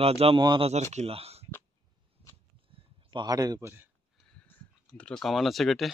রাজা মহারাজার কিলা পাহাড়ের উপরে দুটো কামান আছে গেটে।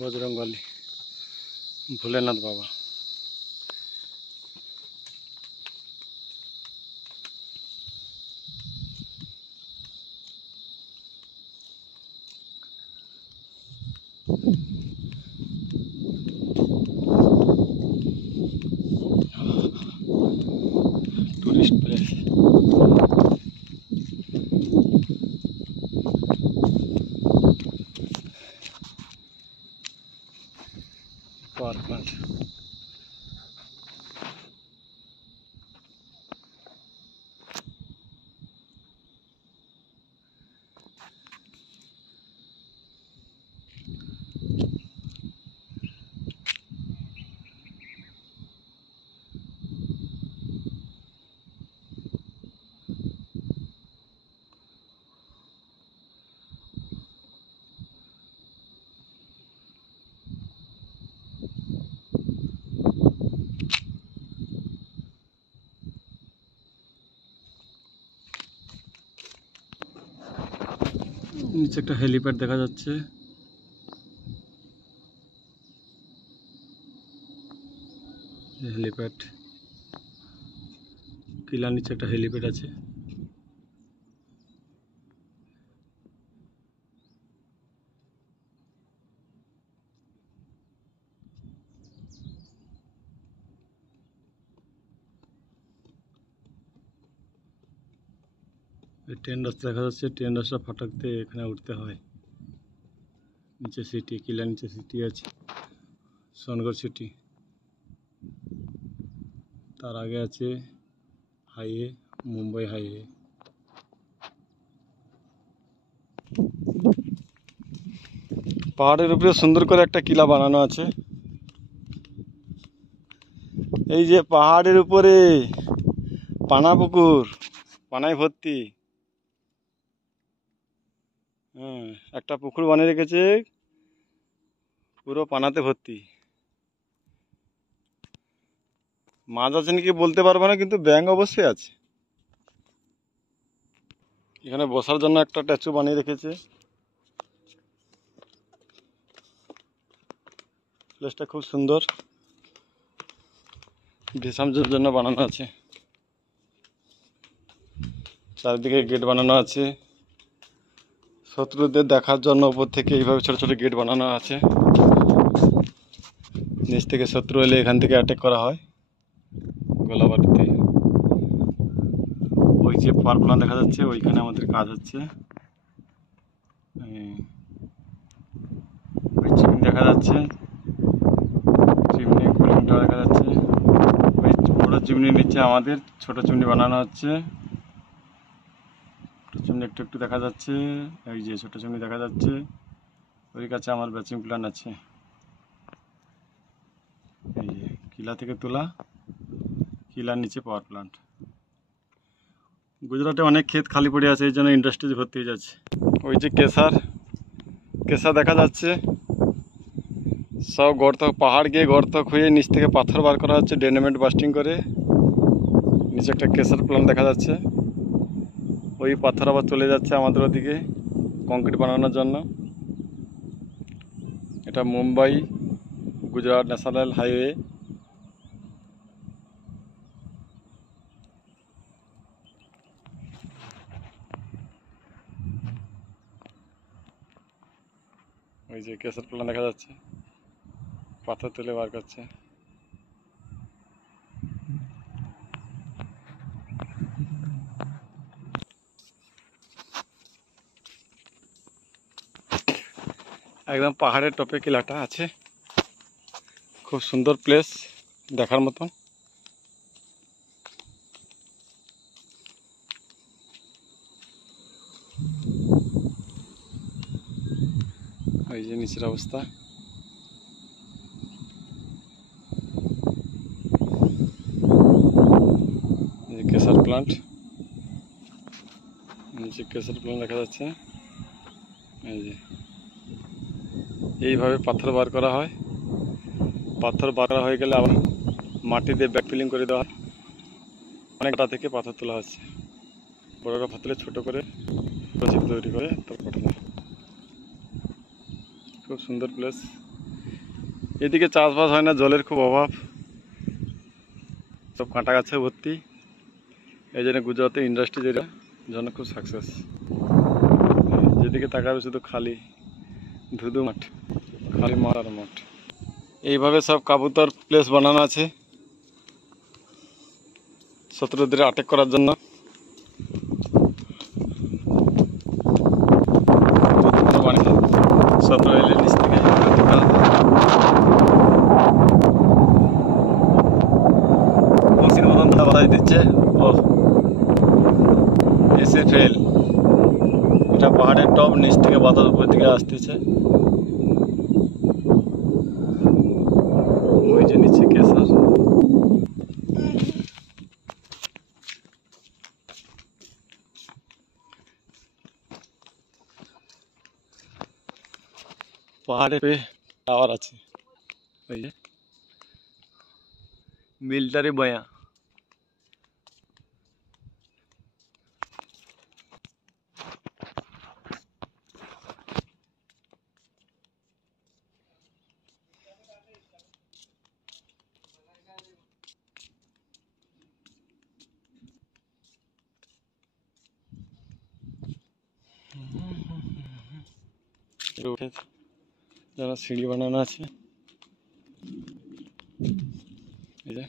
বজরংবলী, ভোলেনাথ বাবা। Tourist place. পার্ক আছে। নিচে একটা হেলিপ্যাড দেখা যাচ্ছে। হেলিপ্যাড, কিলার নিচে একটা হেলিপ্যাড আছে। ট্রেন রাস্তা দেখা যাচ্ছে। ট্রেন রাস্তা ফাটক দিয়ে এখানে উঠতে হয়। নিচে সিটি, কিলার নিচে সিটি আছে, সোনগড় সিটি। তার আগে আছে হাইওয়ে, মুম্বাই হাইওয়ে। পাহাড়ের উপরে সুন্দর করে একটা কিলা বানানো আছে। এই যে পাহাড়ের উপরে পানা পুকুর, পানায় ভর্তি। একটা পুকুর বানিয়ে রেখেছে, পুরো পানাতে ভর্তি। মাছ আছে নাকি বলতে পারবো না, কিন্তু ব্যাঙ অবশ্যই আছে। এখানে বসার জন্য একটা স্ট্যাচু বানিয়ে রেখেছে। প্লেসটা খুব সুন্দর, বিশ্রামের জন্য বানানো আছে। চারিদিকে গেট বানানো আছে, শত্রুদের দেখার জন্য উপর থেকে এইভাবে ছোট ছোট গেট বানানো আছে। নিচ থেকে শত্রু এলে এখান থেকে অ্যাটাক করা হয় গোলাবারুদে। ওই যে পাওয়ার প্ল্যান্ট দেখা যাচ্ছে, ওইখানে আমাদের কাজ হচ্ছে। ওই চিমনি দেখা যাচ্ছে, চিমনি কুলিং টাওয়ার দেখা যাচ্ছে। ওই বড় চিমনির নিচে আমাদের ছোট চিমনি বানানো হচ্ছে। চিমনি একটু একটু দেখা যাচ্ছে, এই যে ছোট চিমনি দেখা যাচ্ছে। ওই কাছে আমার ব্যাচিং প্ল্যান্ট আছে। এই যে কিলা থেকে তোলা, কিলার নিচে পাওয়ার প্ল্যান্ট। গুজরাটে অনেক ক্ষেত খালি পড়ে আছে, এই জন্য ইন্ডাস্ট্রিজ ভর্তি হয়ে যাচ্ছে। ওই যে কেশা দেখা যাচ্ছে, সব গর্ত, পাহাড় গিয়ে গর্ত খুঁয়ে নিচ থেকে পাথর বার করা হচ্ছে ডাইনামাইট বাস্টিং করে। নিচে একটা কেশার প্ল্যান্ট দেখা যাচ্ছে। ওই পাথর আবার চলে যাচ্ছে আমাদের ওদিকে কংক্রিট বানানোর জন্য। এটা মুম্বাই গুজরাট ন্যাশনাল হাইওয়ে। ওই যে কেশার প্ল্যান্ট দেখা যাচ্ছে, পাথর তুলে বার করছে। একদম পাহাড়ের টপে কিলাটা আছে, খুব সুন্দর প্লেস দেখার মতন। ওই যে নিচের অবস্থা, কেশার প্ল্যান্ট, নিচে কেশার প্ল্যান্ট দেখা যাচ্ছে। এই যে এইভাবে পাথর বার করা হয়। পাথর বার করা হয়ে গেলে আবার মাটি দিয়ে ব্যাকফিলিং করে দেওয়া হয়। অনেকটা থেকে পাথর তোলা হচ্ছে, বড় বড় পাথরে ছোট করে প্রজেক্ট তৈরি করে তারপর পাঠানো হয়। খুব সুন্দর প্লেস। এদিকে চাষবাস হয় না, জলের খুব অভাব, সব কাঁটা গাছে ভর্তি। এই জন্য গুজরাতে ইন্ডাস্ট্রিজ এরিয়া জন্য খুব সাকসেস। যেদিকে তাকাবে শুধু খালি ধুধু মাঠ, খালি মাঠ আর মাঠ। এইভাবে সব কাবুতর প্লেস বানানো আছে শত্রুদের অ্যাটাক করার জন্য। শত্রু এলে নিচ থেকে বক্সির মতন বাতাস দিচ্ছে। ও এসে ফেল, এটা পাহাড়ের টপ, নিচ থেকে বাতাস উপর দিকে আসতেছে। ওই যে নিচে কেশার। পাহাড়ে पे টাওয়ার আছে, ওই যে মিলিটারি বয়া। উঠে যারা সিঁড়ি বানানো আছে, এই যে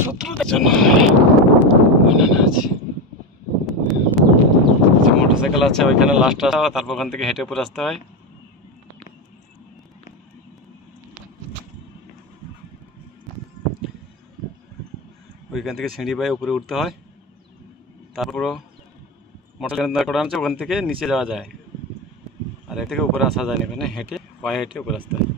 শত্রুদের জন্য বানানো আছে। যে মোটরসাইকেল আছে ওইখানে লাস্ট আসা হয়, তারপর ওখান থেকে হেঁটে উপরে আসতে হয়। ওইখান থেকে সিঁড়ি পায়ে উপরে উঠতে হয়, তারপরও মোটরসাইকেল দাঁড় করানো আছে, ওখান থেকে নিচে যাওয়া যায়। আর এর থেকে উপরে আসা যায় না, এখানে হেঁটে পায়ে হেঁটে উপরে আসতে হয়।